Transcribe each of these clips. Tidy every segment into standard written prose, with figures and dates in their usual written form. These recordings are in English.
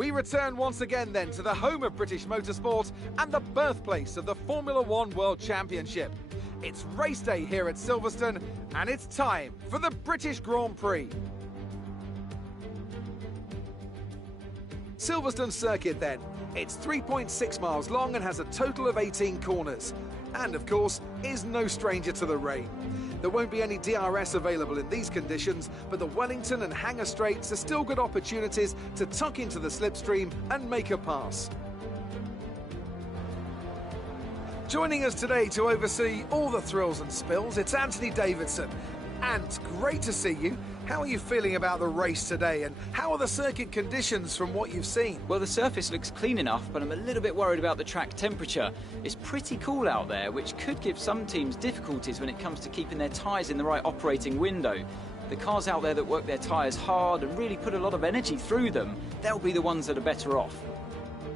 We return once again then to the home of British motorsport and the birthplace of the Formula One World Championship. It's race day here at Silverstone and it's time for the British Grand Prix. Silverstone Circuit then. It's 3.6 miles long and has a total of 18 corners. And of course, is no stranger to the rain. There won't be any DRS available in these conditions, but the Wellington and Hangar Straights are still good opportunities to tuck into the slipstream and make a pass. Joining us today to oversee all the thrills and spills, it's Anthony Davidson. And great to see you. How are you feeling about the race today, and how are the circuit conditions from what you've seen? Well, the surface looks clean enough, but I'm a little bit worried about the track temperature. It's pretty cool out there, which could give some teams difficulties when it comes to keeping their tyres in the right operating window. The cars out there that work their tyres hard and really put a lot of energy through them, they'll be the ones that are better off.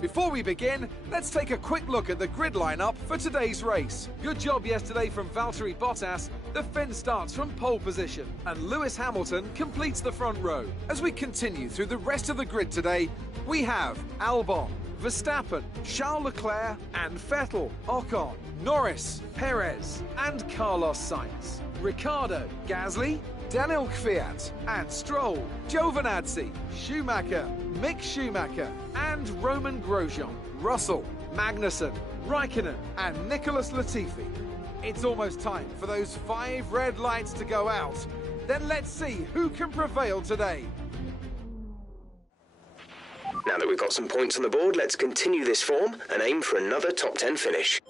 Before we begin, let's take a quick look at the grid lineup for today's race. Good job yesterday from Valtteri Bottas. The Finn starts from pole position, and Lewis Hamilton completes the front row. As we continue through the rest of the grid today, we have Albon, Verstappen, Charles Leclerc and Vettel, Ocon, Norris, Perez and Carlos Sainz, Ricciardo, Gasly, Daniel Kvyat and Stroll, Giovinazzi, Schumacher, Mick Schumacher and Roman Grosjean, Russell, Magnussen, Raikkonen and Nicholas Latifi. It's almost time for those 5 red lights to go out. Then let's see who can prevail today. Now that we've got some points on the board, let's continue this form and aim for another top 10 finish.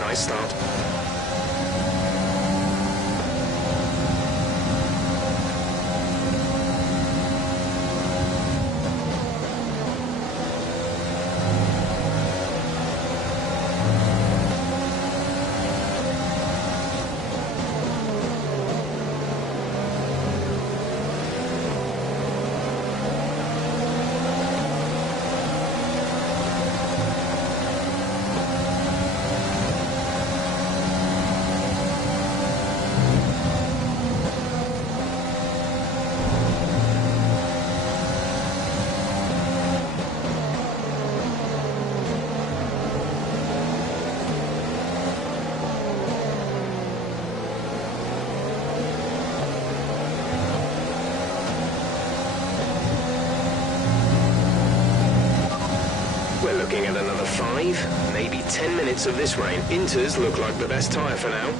Nice start. Looking at another 5, maybe 10 minutes of this rain. Inters look like the best tyre for now.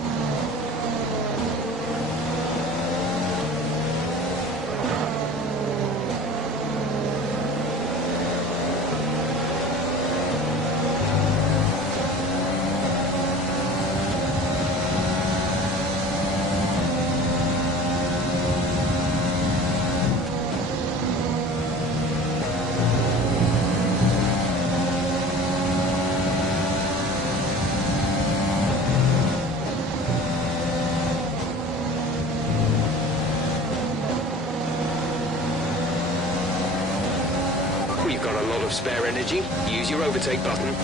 you've got a lot of spare energy, use your overtake button.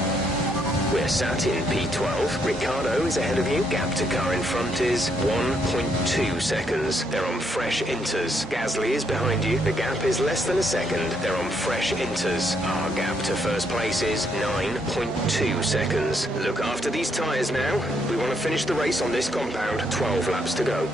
We're sat in P12. Ricciardo is ahead of you. Gap to car in front is 1.2 seconds. They're on fresh inters. Gasly is behind you. The gap is less than a second. They're on fresh inters. Our gap to first place is 9.2 seconds. Look after these tyres now. We want to finish the race on this compound. 12 laps to go.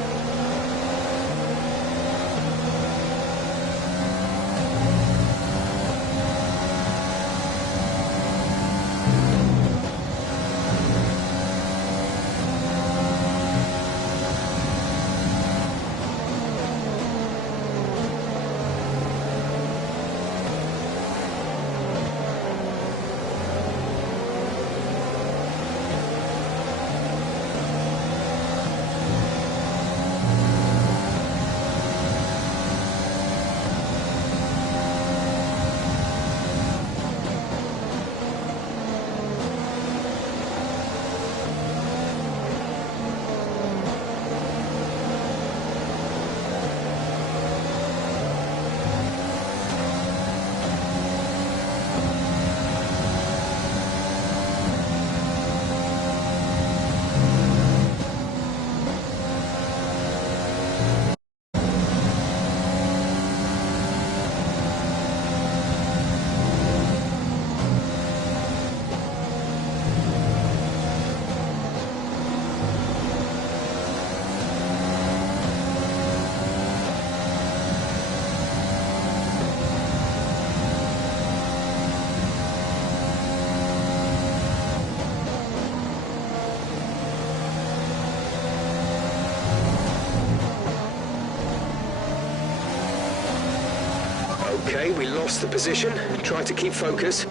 Okay, we lost the position. Try to keep focus.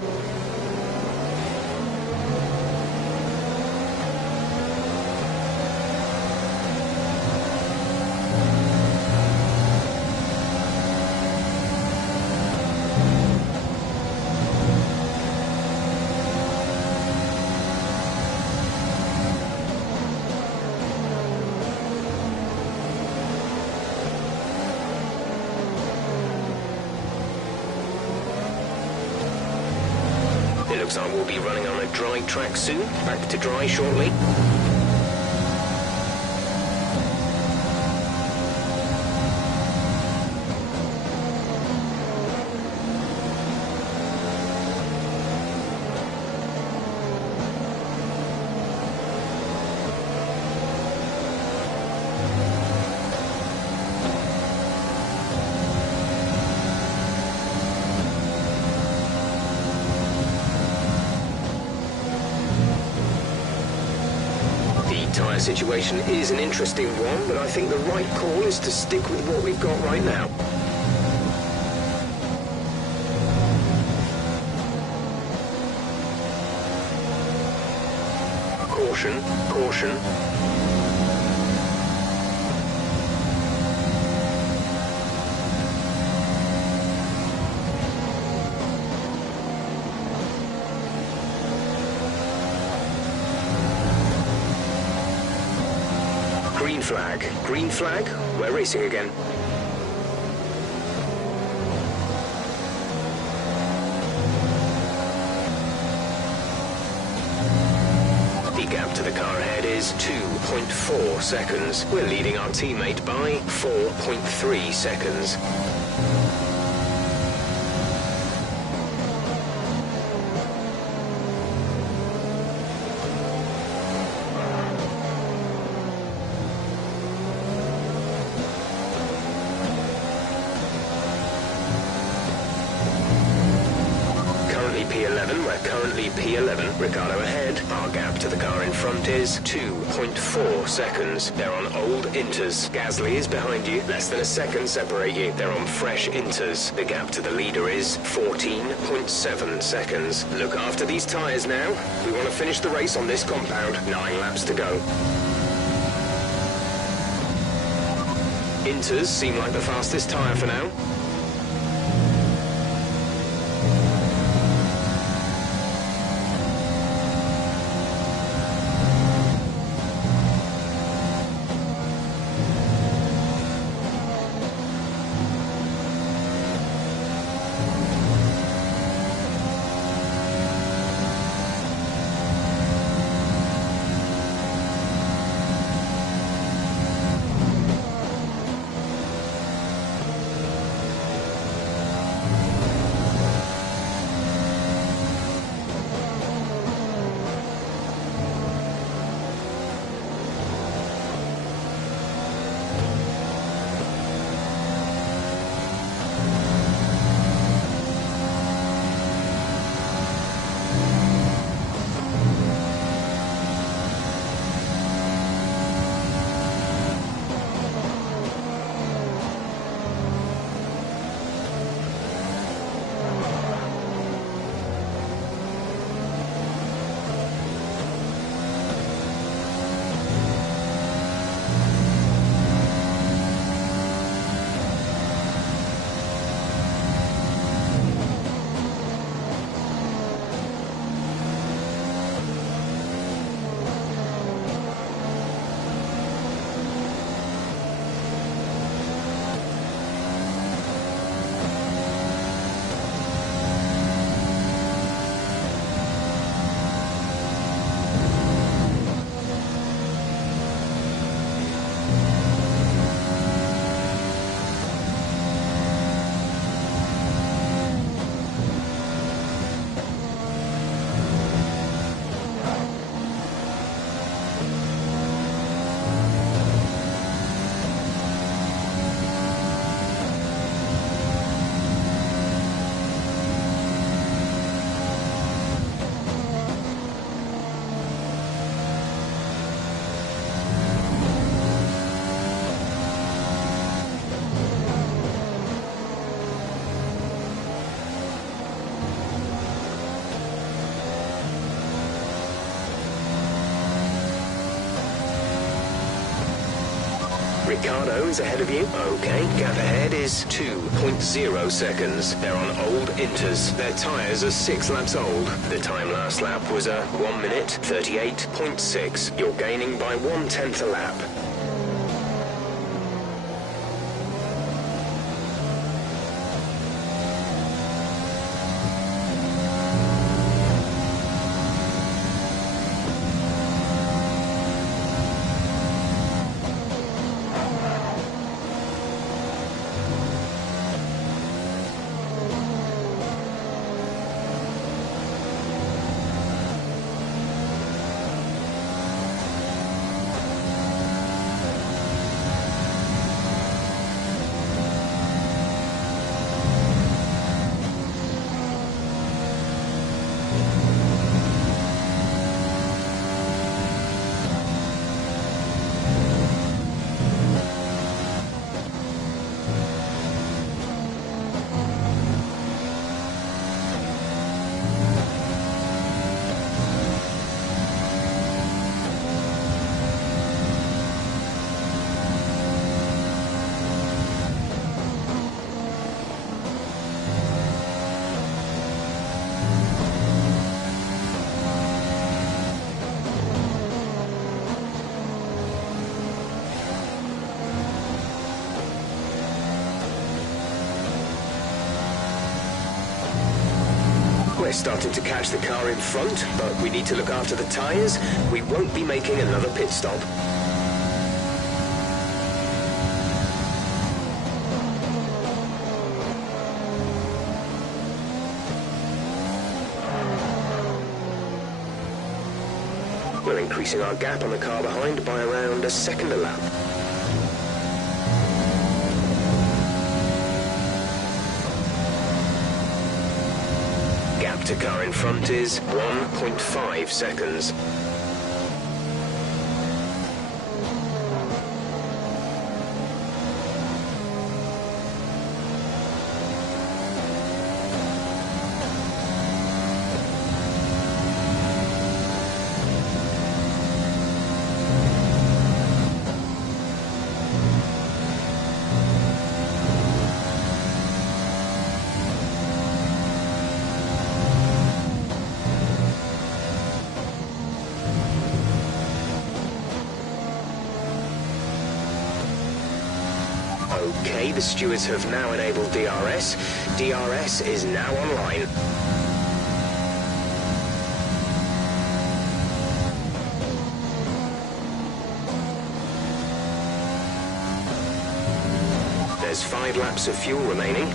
Looks like we'll be running on a dry track soon. Back to dry shortly. Tyre situation is an interesting one, but I think the right call is to stick with what we've got right now. Caution, caution. Green flag. Green flag. We're racing again. The gap to the car ahead is 2.4 seconds. We're leading our teammate by 4.3 seconds. P11, we're currently P11. Ricciardo ahead. Our gap to the car in front is 2.4 seconds. They're on old inters. Gasly is behind you. Less than a second separate you. They're on fresh inters. The gap to the leader is 14.7 seconds. Look after these tyres now. We want to finish the race on this compound. 9 laps to go. Inters seem like the fastest tyre for now. Ricardo is ahead of you. Okay, gap ahead is 2.0 seconds. They're on old inters. Their tyres are 6 laps old. The time last lap was a 1 minute 38.6. You're gaining by 1/10 a lap. We're starting to catch the car in front, but we need to look after the tyres. We won't be making another pit stop. We're increasing our gap on the car behind by around a second a lap. Gap to car in front is 1.5 seconds. Okay, the stewards have now enabled DRS. DRS is now online. There's 5 laps of fuel remaining.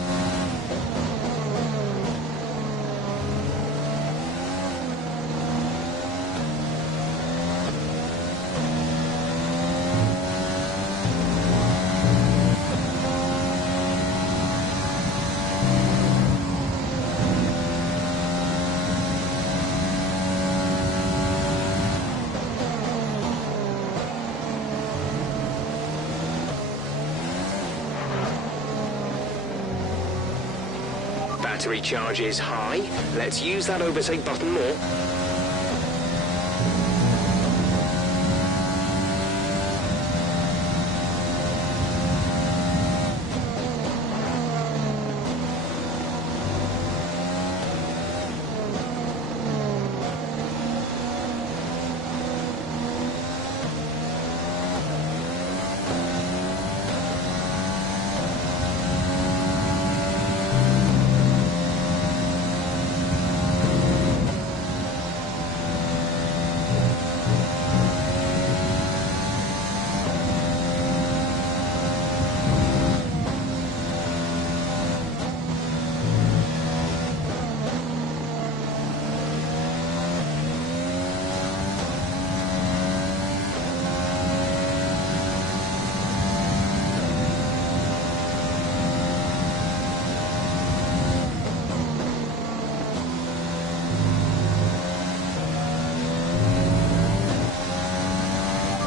Battery charge is high. Let's use that overtake button more.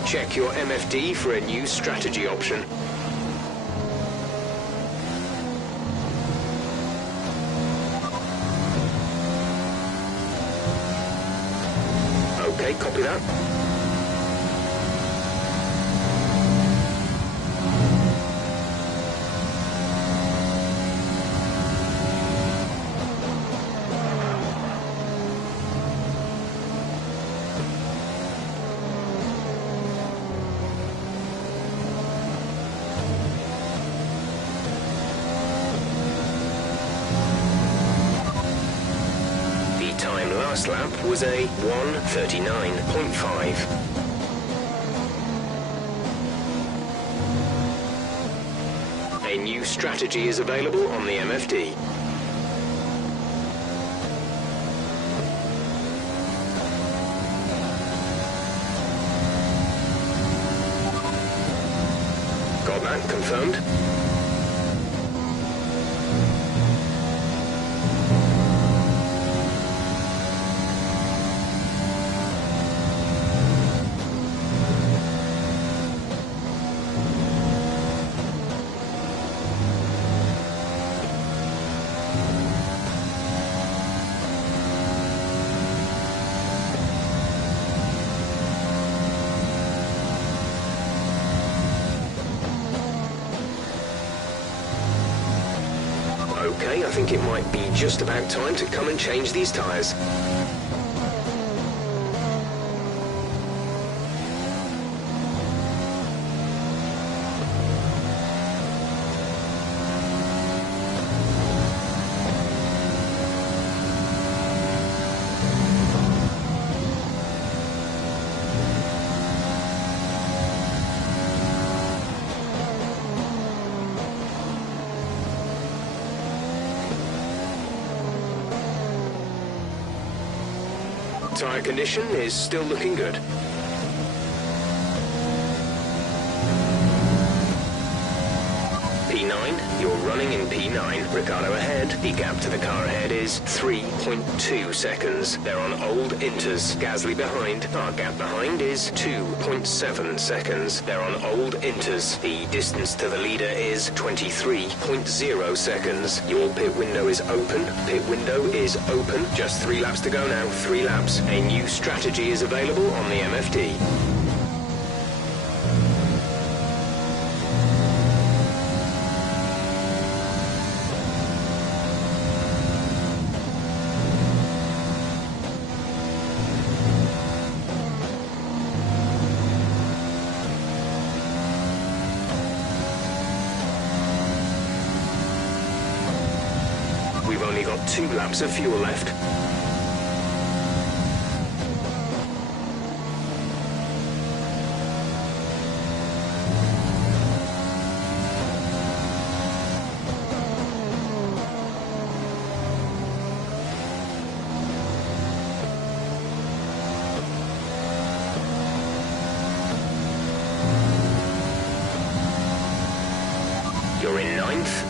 Check your MFD for a new strategy option. Okay, copy that. first lap was a 1:39.5. A new strategy is available on the MFD. Got that confirmed? Okay, I think it might be just about time to come and change these tyres. Tyre condition is still looking good. P9, you're running in P9. Ricciardo ahead. The gap to the car ahead is 3.2 seconds. They're on old inters. Gasly behind. Our gap behind is 2.7 seconds. They're on old inters. The distance to the leader is 23.0 seconds. Your pit window is open. Pit window is open. Just 3 laps to go now. 3 laps. A new strategy is available on the MFD. We've only got 2 laps of fuel left. You're in ninth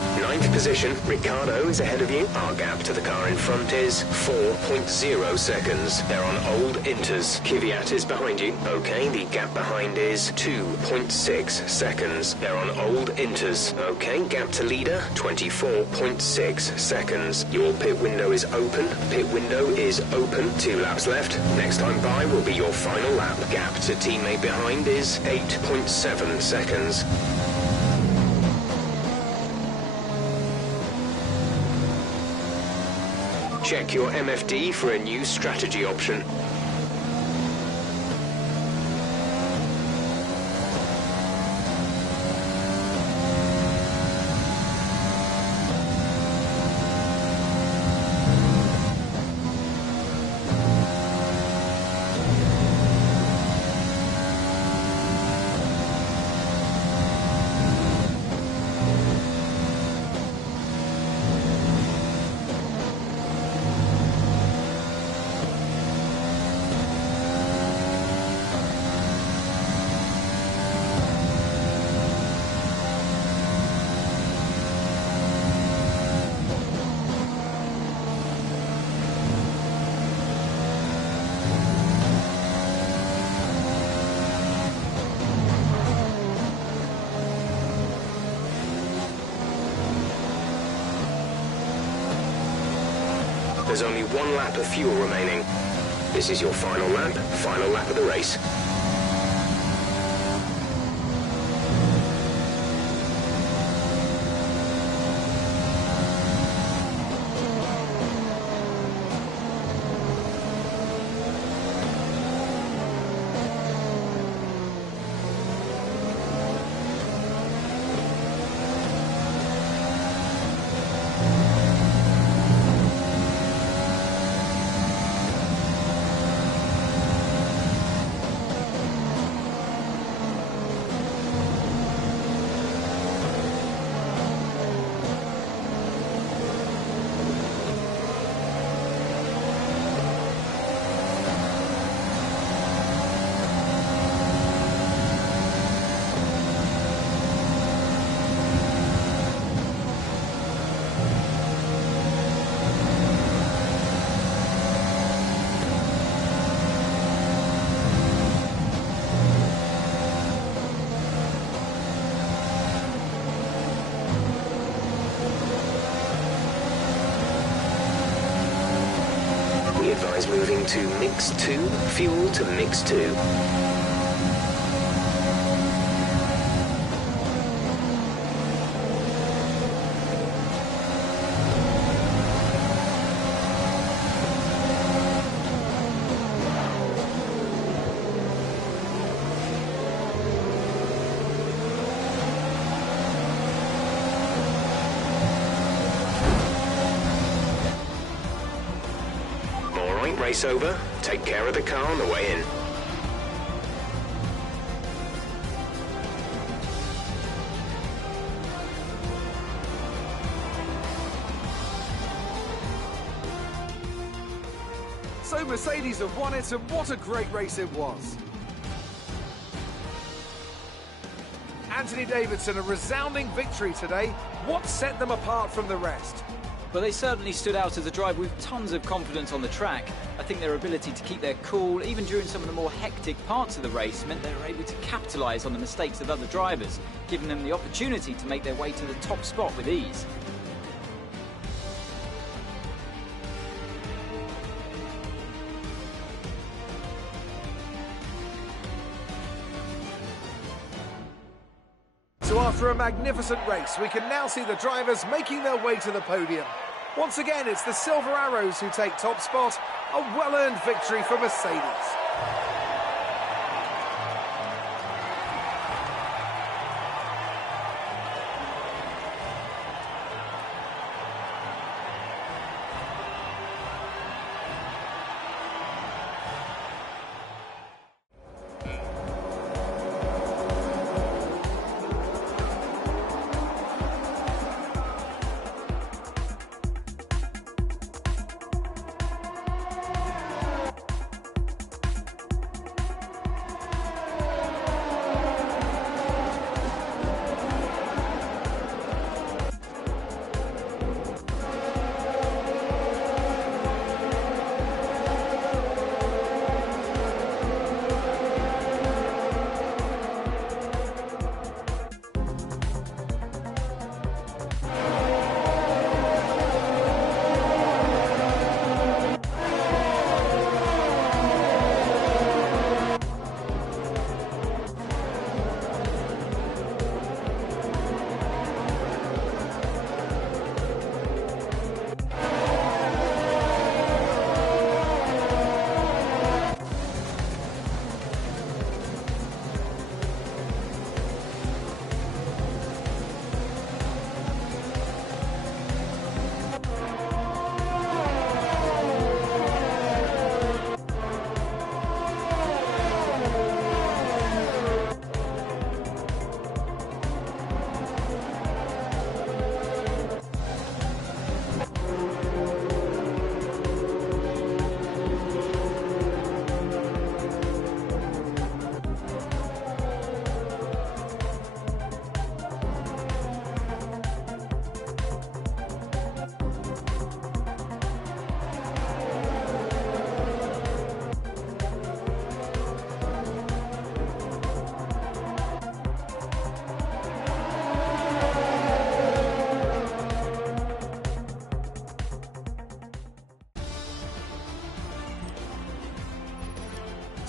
position. Ricciardo is ahead of you. Our gap to the car in front is 4.0 seconds. They're on old inters. Kvyat is behind you. Okay, the gap behind is 2.6 seconds. They're on old inters. Okay, gap to leader, 24.6 seconds. Your pit window is open. Pit window is open. 2 laps left. Next time by will be your final lap. Gap to teammate behind is 8.7 seconds. Check your MFD for a new strategy option. There's only 1 lap of fuel remaining. This is your final lap of the race. tyres moving to mix 2, fuel to mix 2. Race over. Take care of the car on the way in. So Mercedes have won it, and what a great race it was. Anthony Davidson, a resounding victory today. What set them apart from the rest? Well, they certainly stood out as a drive with tons of confidence on the track. I think their ability to keep their cool, even during some of the more hectic parts of the race, meant they were able to capitalise on the mistakes of other drivers, giving them the opportunity to make their way to the top spot with ease. So after a magnificent race, we can now see the drivers making their way to the podium. Once again, it's the Silver Arrows who take top spot, a well-earned victory for Mercedes.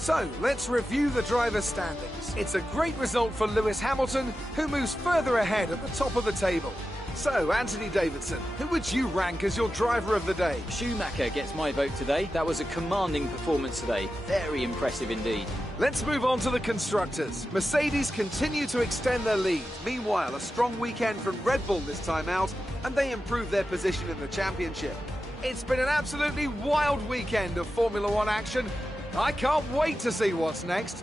So, let's review the drivers' standings. It's a great result for Lewis Hamilton, who moves further ahead at the top of the table. So, Anthony Davidson, who would you rank as your driver of the day? Schumacher gets my vote today. That was a commanding performance today. Very impressive indeed. Let's move on to the constructors. Mercedes continue to extend their lead. Meanwhile, a strong weekend from Red Bull this time out, and they improve their position in the championship. It's been an absolutely wild weekend of Formula One action. I can't wait to see what's next.